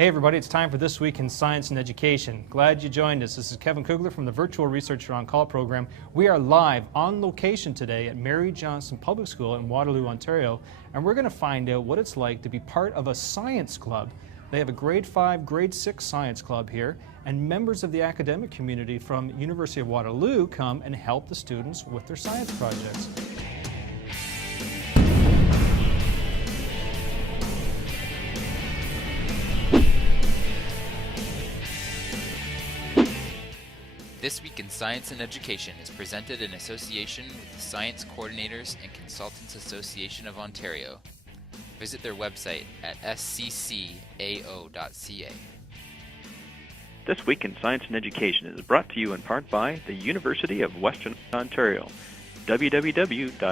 Hey everybody, it's time for This Week in Science and Education. Glad you joined us. This is Kevin Cougler from the Virtual Researcher on Call program. We are live on location today at Mary Johnson Public School in Waterloo, Ontario, and we're going to find out what it's like to be part of a science club. They have a grade 5, grade 6 science club here, and members of the academic community from University of Waterloo come and help the students with their science projects. This Week in Science and Education is presented in association with the Science Coordinators and Consultants Association of Ontario. Visit their website at sccao.ca. This Week in Science and Education is brought to you in part by the University of Western Ontario, www.uwo.ca.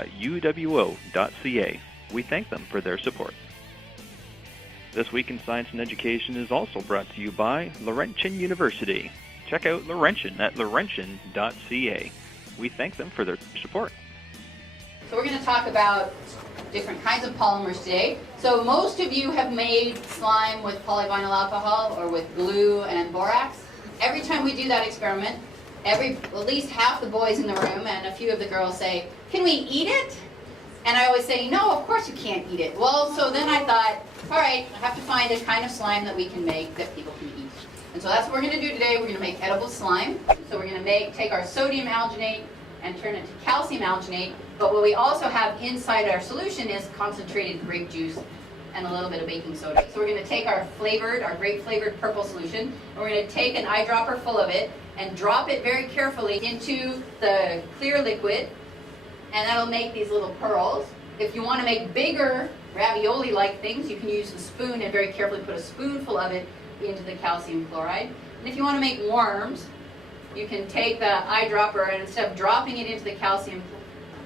We thank them for their support. This Week in Science and Education is also brought to you by Laurentian University. Check out Laurentian at laurentian.ca. We thank them for their support. So we're going to talk about different kinds of polymers today. So most of you have made slime with polyvinyl alcohol or with glue and borax. Every time we do that experiment, at least half the boys in the room and a few of the girls say, "Can we eat it?" And I always say, "No, of course you can't eat it." Well, so then I thought, all right, I have to find a kind of slime that we can make that people can eat. And so that's what we're going to do today. We're going to make edible slime. So we're going to take our sodium alginate and turn it to calcium alginate. But what we also have inside our solution is concentrated grape juice and a little bit of baking soda. So we're going to take our grape flavored purple solution, and we're going to take an eyedropper full of it and drop it very carefully into the clear liquid, and that'll make these little pearls. If you want to make bigger ravioli-like things, you can use the spoon and very carefully put a spoonful of it into the calcium chloride. And if you want to make worms, you can take the eyedropper and instead of dropping it into the calcium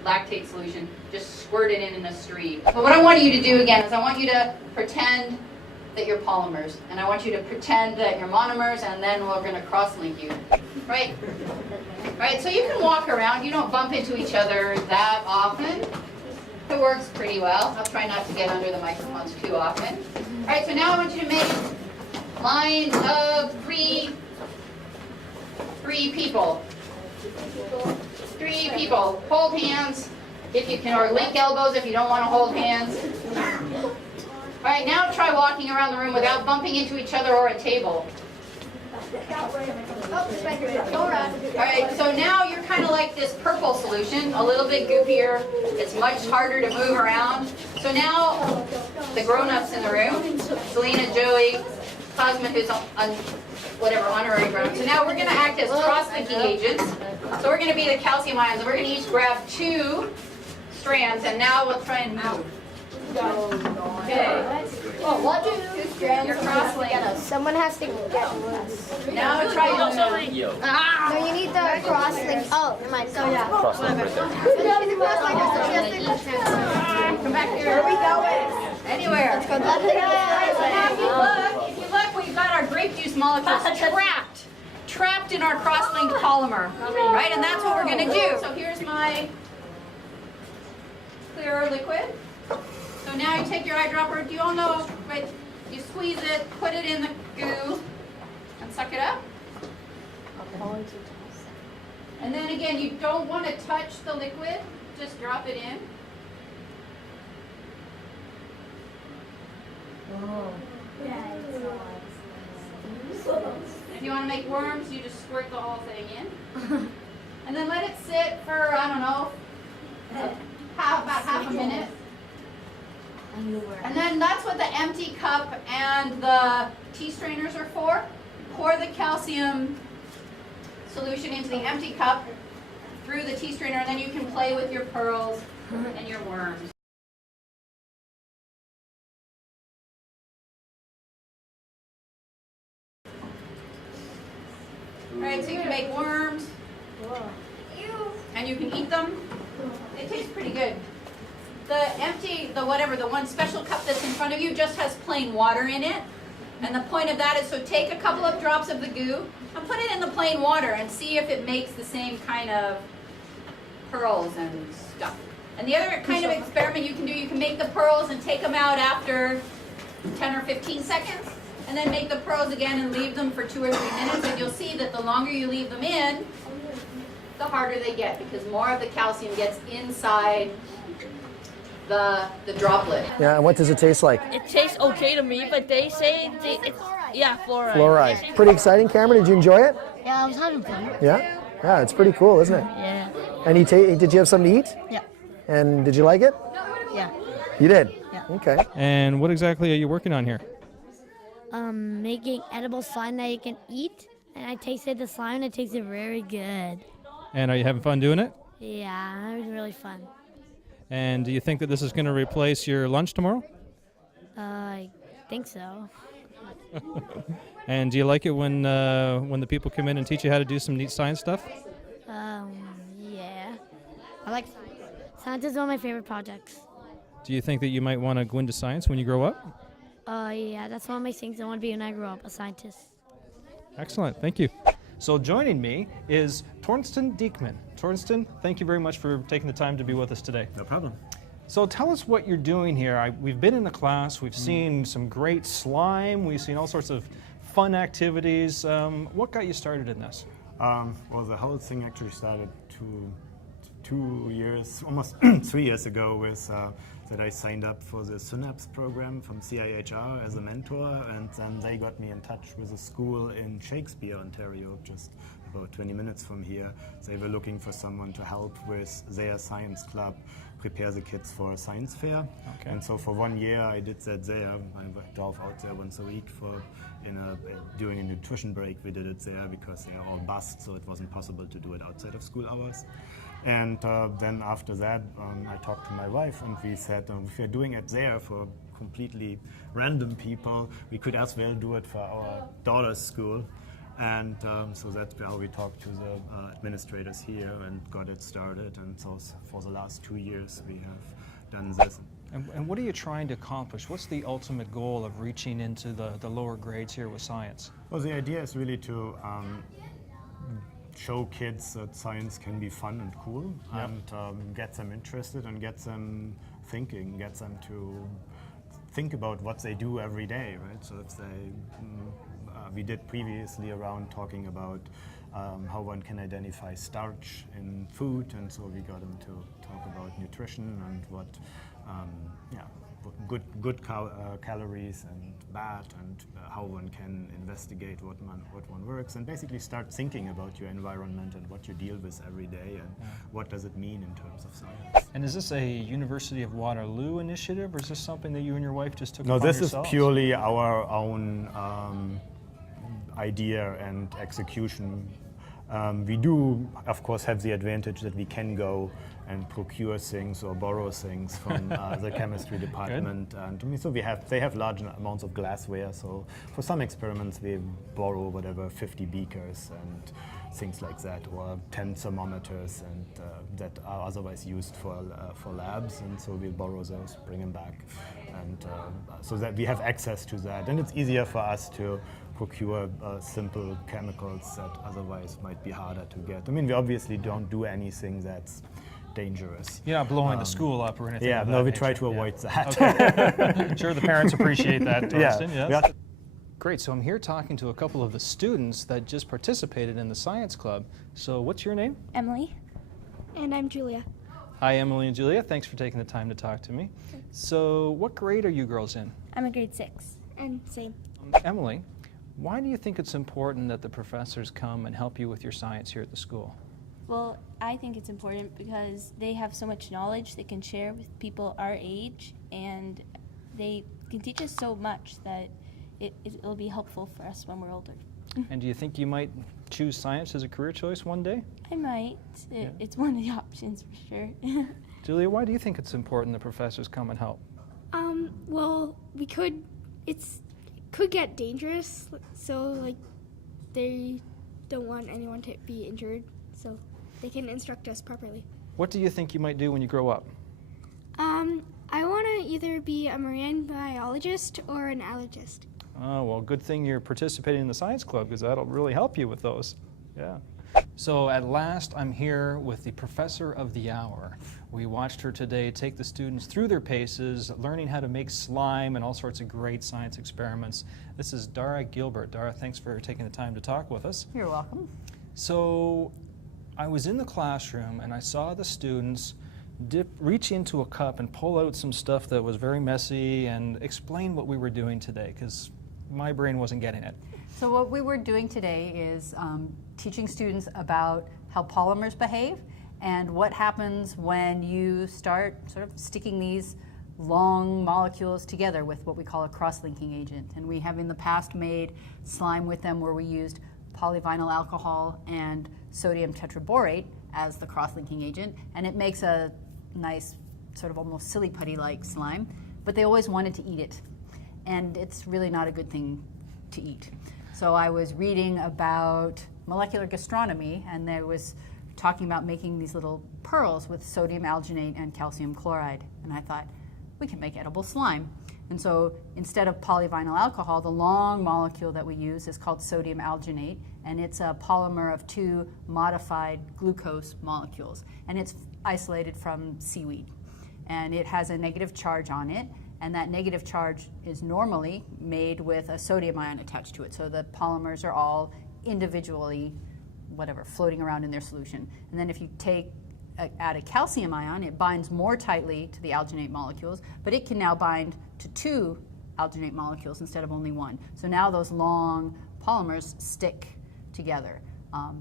lactate solution, just squirt it in a stream. But what I want you to do again is I want you to pretend that you're polymers, and I want you to pretend that you're monomers, and then we're going to cross-link you. Right? Right, so you can walk around. You don't bump into each other that often. It works pretty well. I'll try not to get under the microphones too often. All right, so now I want you to make lines of three people. 3 people. Hold hands if you can, or link elbows if you don't want to hold hands. All right, now try walking around the room without bumping into each other or a table. All right, so now you're kind of like this purple solution, a little bit goopier. It's much harder to move around. So now the grown-ups in the room, Selena, Joey, Cosma, who's on whatever honorary ground. So now we're going to act as cross-linking agents. So we're going to be the calcium ions, and we're going to each grab 2 strands, and now we'll try and move. Okay. Oh, what do 2 strands? You're cross-linked. Someone has to get one. Now try to move. No, you need the cross link. Oh, my. So yeah. Come back here. Where are we going? Anywhere. Let's go. Now, if you look, we've got our grape juice molecules trapped in our cross-linked polymer, right? And that's what we're going to do. So here's my clear liquid. So now you take your eyedropper. Do you all know, right? You squeeze it, put it in the goo, and suck it up. And then again, you don't want to touch the liquid. Just drop it in. If you want to make worms, you just squirt the whole thing in. And then let it sit for, I don't know, about half a minute. And then that's what the empty cup and the tea strainers are for. Pour the calcium solution into the empty cup through the tea strainer, and then you can play with your pearls and your worms. Alright, so you can make worms, and you can eat them. They taste pretty good. The one special cup that's in front of you just has plain water in it. And the point of that is, so take a couple of drops of the goo and put it in the plain water and see if it makes the same kind of pearls and stuff. And the other kind of experiment you can do, you can make the pearls and take them out after 10 or 15 seconds. and then make the pearls again and leave them for 2 or 3 minutes, and you'll see that the longer you leave them in, the harder they get, because more of the calcium gets inside the droplet. Yeah, and what does it taste like? It tastes okay to me, but they say it's fluoride. Fluoride. Pretty exciting, Cameron. Did you enjoy it? Yeah, I was having fun. Yeah? Yeah, it's pretty cool, isn't it? Yeah. And did you have something to eat? Yeah. And did you like it? Yeah. You did? Yeah. Okay. And what exactly are you working on here? Making edible slime that you can eat, and I tasted the slime and it tasted very good. And are you having fun doing it? Yeah, it was really fun. And do you think that this is going to replace your lunch tomorrow? I think so. And do you like it when the people come in and teach you how to do some neat science stuff? Yeah. I like science is one of my favorite projects. Do you think that you might want to go into science when you grow up? Yeah, that's one of my things I want to be when I grow up, a scientist. Excellent, thank you. So joining me is Thorsten Dieckmann. Thorsten, thank you very much for taking the time to be with us today. No problem. So tell us what you're doing here. We've been in the class, we've seen some great slime, we've seen all sorts of fun activities. What got you started in this? Well, the whole thing actually started 2 years, almost 3 years ago, with that I signed up for the Synapse program from CIHR as a mentor, and then they got me in touch with a school in Shakespeare, Ontario, just about 20 minutes from here. They were looking for someone to help with their science club, prepare the kids for a science fair. Okay. And so for 1 year I did that there. I drove out there once a week during a nutrition break. We did it there because they are all bussed, so it wasn't possible to do it outside of school hours. And then after that, I talked to my wife, and we said, if we're doing it there for completely random people, we could as well do it for our daughter's school. And so that's how we talked to the administrators here and got it started. And so for the last 2 years, we have done this. And what are you trying to accomplish? What's the ultimate goal of reaching into the lower grades here with science? Well, the idea is really to show kids that science can be fun and cool, and get them interested and get them thinking, get them to think about what they do every day, right? So if they, we did previously around talking about how one can identify starch in food, and so we got them to talk about nutrition and what, good calories and bad, and how one can investigate what one works, and basically start thinking about your environment and what you deal with every day, and what does it mean in terms of science. And is this a University of Waterloo initiative, or is this something that you and your wife just took No, upon this yourselves? is purely our own idea and execution. We do, of course, have the advantage that we can go and procure things or borrow things from the chemistry department. And so they have large amounts of glassware. So for some experiments, we borrow 50 beakers and things like that, or 10 thermometers, and that are otherwise used for labs. And so we'll borrow those, bring them back, and so that we have access to that. And it's easier for us to procure simple chemicals that otherwise might be harder to get. I mean, we obviously don't do anything that's dangerous. You're not blowing the school up or anything. Yeah, of no, that we nature. try to avoid that. Okay. Sure, the parents appreciate that, Thorsten. Yeah. Yes. Great, so I'm here talking to a couple of the students that just participated in the science club. So what's your name? Emily. And I'm Julia. Hi, Emily and Julia. Thanks for taking the time to talk to me. So what grade are you girls in? I'm a grade 6. And same. Emily, why do you think it's important that the professors come and help you with your science here at the school? Well, I think it's important because they have so much knowledge they can share with people our age, and they can teach us so much that it'll be helpful for us when we're older. And do you think you might choose science as a career choice one day? I might. It's one of the options for sure. Julia, why do you think it's important that professors come and help? Well, it could get dangerous, so they don't want anyone to be injured, so they can instruct us properly. What do you think you might do when you grow up? I want to either be a marine biologist or an allergist. Oh, well, good thing you're participating in the science club, because that'll really help you with those. Yeah. So at last, I'm here with the professor of the hour. We watched her today take the students through their paces, learning how to make slime and all sorts of great science experiments. This is Dara Gilbert. Dara, thanks for taking the time to talk with us. You're welcome. So I was in the classroom and I saw the students reach into a cup and pull out some stuff that was very messy and explain what we were doing today, because my brain wasn't getting it. So what we were doing today is teaching students about how polymers behave and what happens when you start sort of sticking these long molecules together with what we call a cross-linking agent. And we have in the past made slime with them where we used polyvinyl alcohol and sodium tetraborate as the cross-linking agent, and it makes a nice sort of almost silly putty-like slime, but they always wanted to eat it. And it's really not a good thing to eat. So I was reading about molecular gastronomy, and there was talking about making these little pearls with sodium alginate and calcium chloride. And I thought, we can make edible slime. And so instead of polyvinyl alcohol, the long molecule that we use is called sodium alginate, and it's a polymer of 2 modified glucose molecules. And it's isolated from seaweed. And it has a negative charge on it, and that negative charge is normally made with a sodium ion attached to it. So the polymers are all individually, floating around in their solution. And then if you add a calcium ion, it binds more tightly to the alginate molecules, but it can now bind to 2 alginate molecules instead of only 1. So now those long polymers stick together.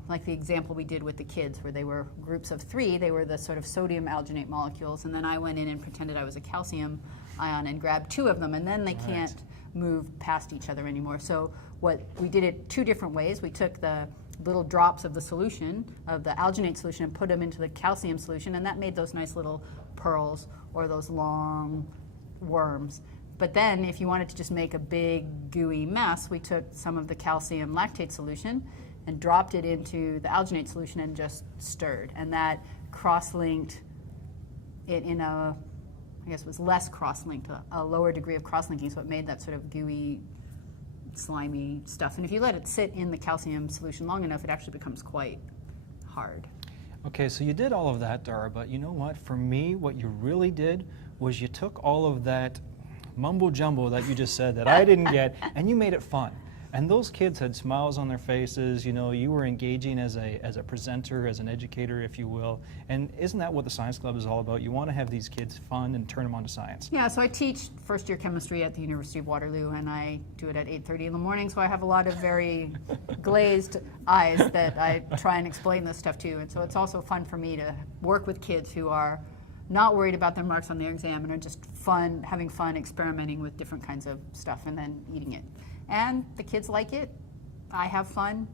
Like the example we did with the kids where they were groups of 3, they were the sort of sodium alginate molecules, and then I went in and pretended I was a calcium ion and grabbed 2 of them, and then they can't move past each other anymore. So what we did it 2 different ways. We took the little drops of the solution, of the alginate solution, and put them into the calcium solution, and that made those nice little pearls or those long worms. But then if you wanted to just make a big gooey mess, we took some of the calcium lactate solution and dropped it into the alginate solution and just stirred. And that cross-linked it in a, I guess it was less cross-linked, a lower degree of cross-linking, so it made that sort of gooey, slimy stuff. And if you let it sit in the calcium solution long enough, it actually becomes quite hard. Okay, so you did all of that, Dara, but you know what? For me, what you really did was you took all of that mumbo-jumbo that you just said that I didn't get, and you made it fun. And those kids had smiles on their faces. You know, you were engaging as a presenter, as an educator, if you will. And isn't that what the Science Club is all about? You want to have these kids fun and turn them on to science. Yeah, so I teach first-year chemistry at the University of Waterloo, and I do it at 8:30 in the morning, so I have a lot of very glazed eyes that I try and explain this stuff to. And so it's also fun for me to work with kids who are not worried about their marks on their exam and are just having fun experimenting with different kinds of stuff and then eating it. And the kids like it, I have fun,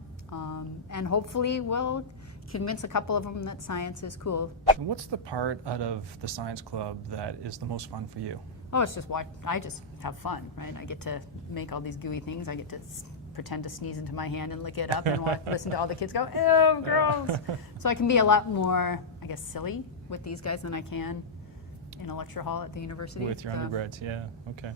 and hopefully we'll convince a couple of them that science is cool. And what's the part out of the Science Club that is the most fun for you? Oh, it's just I just have fun, right? I get to make all these gooey things. I get to pretend to sneeze into my hand and lick it up and listen to all the kids go, ew, gross. So I can be a lot more, I guess, silly with these guys than I can in a lecture hall at the university. With your undergrads, yeah, okay.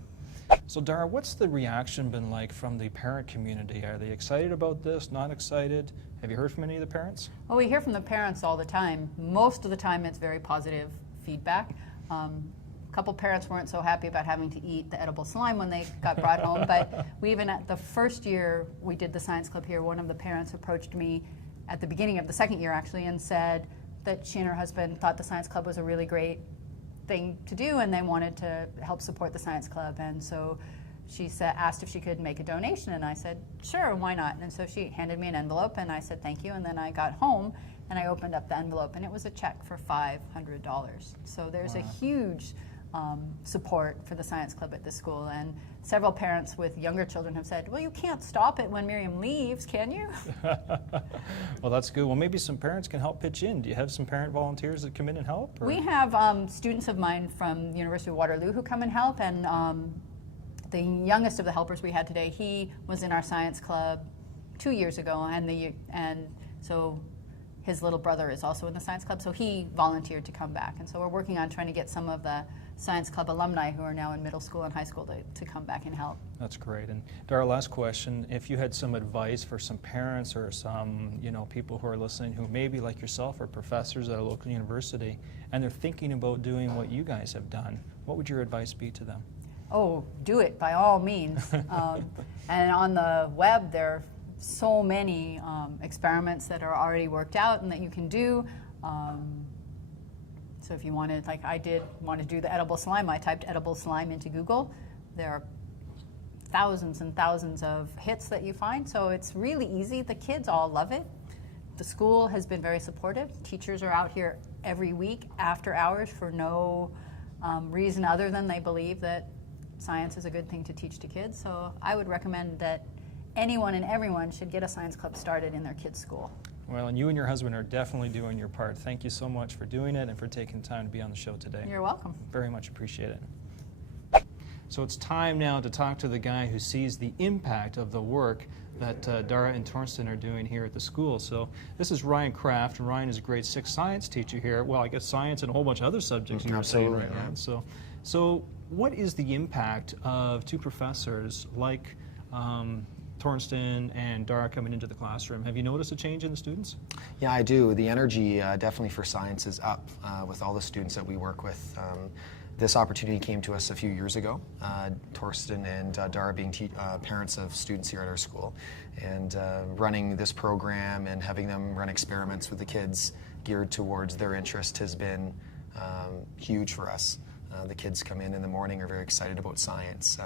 So Dara, what's the reaction been like from the parent community? Are they excited about this, not excited? Have you heard from any of the parents? Well, we hear from the parents all the time. Most of the time it's very positive feedback. A couple parents weren't so happy about having to eat the edible slime when they got brought home, but we even at the first year we did the Science Club here, one of the parents approached me at the beginning of the second year actually and said that she and her husband thought the Science Club was a really great thing to do and they wanted to help support the Science Club, and so she asked if she could make a donation, and I said sure, why not. And so she handed me an envelope and I said thank you, and then I got home and I opened up the envelope and it was a check for $500. So there's a huge support for the Science Club at this school, and several parents with younger children have said, well, you can't stop it when Miriam leaves, can you? Well, that's good. Well, maybe some parents can help pitch in. Do you have some parent volunteers that come in and help? Or? We have students of mine from the University of Waterloo who come and help, and the youngest of the helpers we had today, he was in our Science Club 2 years ago, and so his little brother is also in the Science Club, so he volunteered to come back. And so we're working on trying to get some of the Science Club alumni who are now in middle school and high school to come back and help. That's great. And Dara, last question, if you had some advice for some parents or some people who are listening who maybe like yourself are professors at a local university and they're thinking about doing what you guys have done, what would your advice be to them? Oh, do it by all means. And on the web there are so many experiments that are already worked out and that you can do. So if you wanted, like I did, want to do the edible slime, I typed edible slime into Google. There are thousands and thousands of hits that you find, so it's really easy. The kids all love it. The school has been very supportive. Teachers are out here every week after hours for no reason other than they believe that science is a good thing to teach to kids. So I would recommend that anyone and everyone should get a science club started in their kids' school. Well, and you and your husband are definitely doing your part. Thank you so much for doing it and for taking time to be on the show today. You're welcome. Very much appreciate it. So it's time now to talk to the guy who sees the impact of the work that Dara and Thorsten are doing here at the school. So this is Ryan Kraft, and Ryan is a grade 6 science teacher here. Well, I guess science and a whole bunch of other subjects you were saying right now. So what is the impact of two professors like Thorsten and Dara coming into the classroom? Have you noticed a change in the students? Yeah, I do. The energy definitely for science is up with all the students that we work with. This opportunity came to us a few years ago, Thorsten and Dara being parents of students here at our school, and running this program and having them run experiments with the kids geared towards their interest has been huge for us. The kids come in the morning, are very excited about science,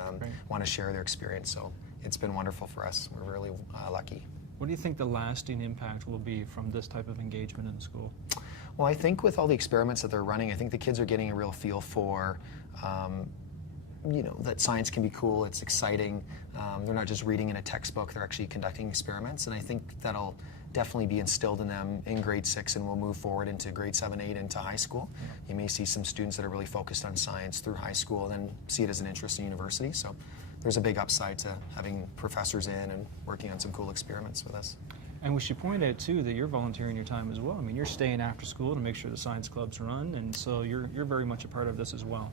want to share their experience, so it's been wonderful for us. We're really lucky. What do you think the lasting impact will be from this type of engagement in the school? Well, I think with all the experiments that they're running, I think the kids are getting a real feel for that science can be cool, it's exciting. They're not just reading in a textbook, they're actually conducting experiments, and I think that'll definitely be instilled in them in grade 6 and will move forward into grade 7, 8 into high school. You may see some students that are really focused on science through high school and then see it as an interest in university. So there's a big upside to having professors in and working on some cool experiments with us. And we should point out too that you're volunteering your time as well. I mean, you're staying after school to make sure the science clubs run, and so you're very much a part of this as well.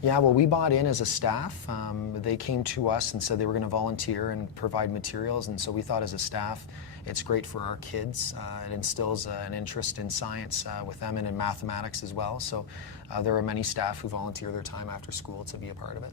Yeah, well, we bought in as a staff. They came to us and said they were going to volunteer and provide materials, and so we thought as a staff it's great for our kids. It instills an interest in science with them and in mathematics as well. So there are many staff who volunteer their time after school to be a part of it.